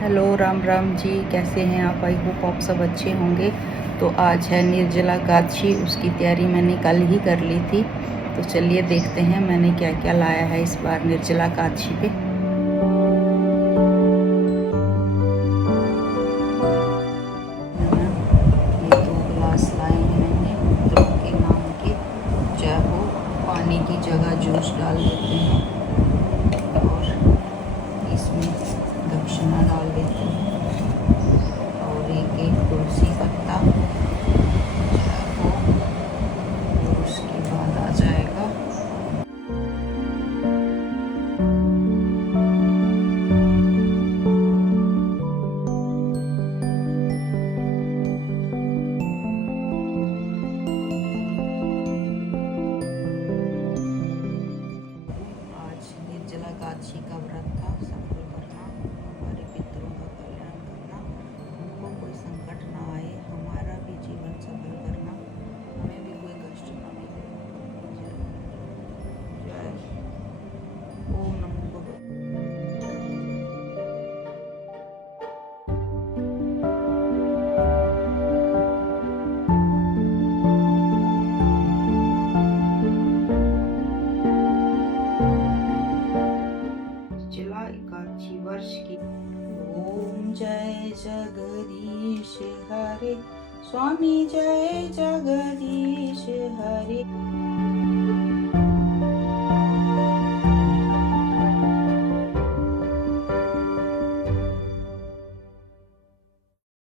Hello, Ram Ram ji. कैसे हैं आप? आई होप आप सब अच्छे होंगे। तो आज है निर्जला एकादशी, उसकी तैयारी मैंने कल ही कर ली थी। तो चलिए देखते हैं मैंने क्या क्या लाया है इस बार निर्जला एकादशी पे। ये 2 गिलास लाए हैं मैंने ध्रुव के नाम के। चाहे वो पानी की जगह जूस डाल देते हैं और इसमें दक्षिणा डाल देते हैं और एक एक तुलसी पत्ता वो, और उसके बाद आ जाएगा आज निर्जला एकादशी का व्रत था। सफल करना, हमारे पितरों का कल्याण करना, उनको कोई संकट ना आए, हमारा भी जीवन सफल करना, हमें भी कोई कष्ट ना मिले। जय ओम नमो भगवते। निर्जला एकादशी वर्ष की। ओम जय जगदीश हरे, स्वामी जय जगदीश हरे।